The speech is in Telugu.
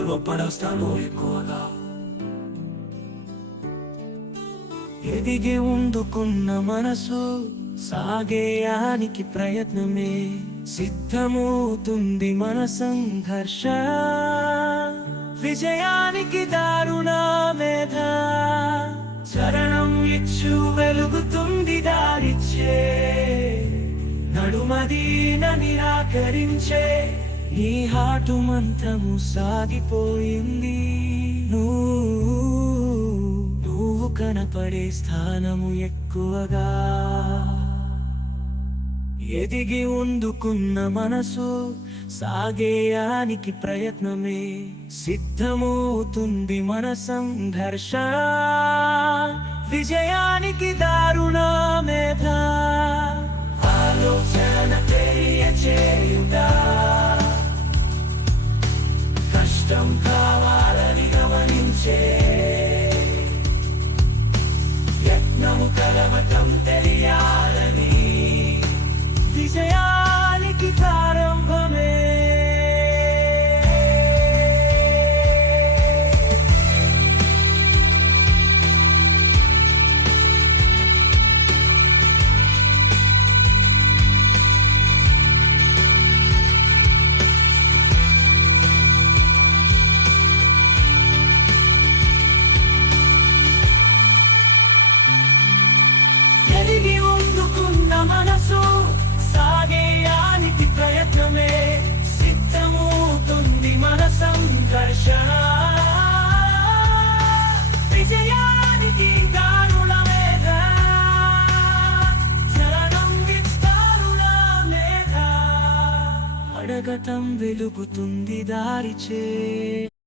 విలువ పడస్తాను ఎక్కువగా. ఎదిగి ఉండుకున్న మనసు సాగేయానికి ప్రయత్నమే సిద్ధమవుతుంది మన సంఘర్ష. విజయానికి దారుణ మేధ చరణం ఇచ్చు వెలుగుతుంది దారిచ్చే. నడుమదీన నిరాకరించే నీ హాటు మంత్రము సాగిపోయింది. నువ్వు కనపడే స్థానము ఎక్కువగా. ఎదిగి ఉండుకున్న మనసు సాగేయానికి ప్రయత్నమే సిద్ధమవుతుంది మన సంఘర్ష. విజయానికి దారుణ మేధ ఆలోచన తెలియచేయుగా. కష్టం కావాలని గమనించే యత్నము కలవటం తెలియాలని. విజయానికి ప్రారంభమే ఎదిగి ఉండుకున్న మనసు సాగేయానికి ప్రయత్నమే సిద్ధమవుతుంది మన సంఘర్షణ. విజయానికి దారుణ మేధ చరణం దారుణ మేధ అడగటం వెలుగుతుంది దారిచే.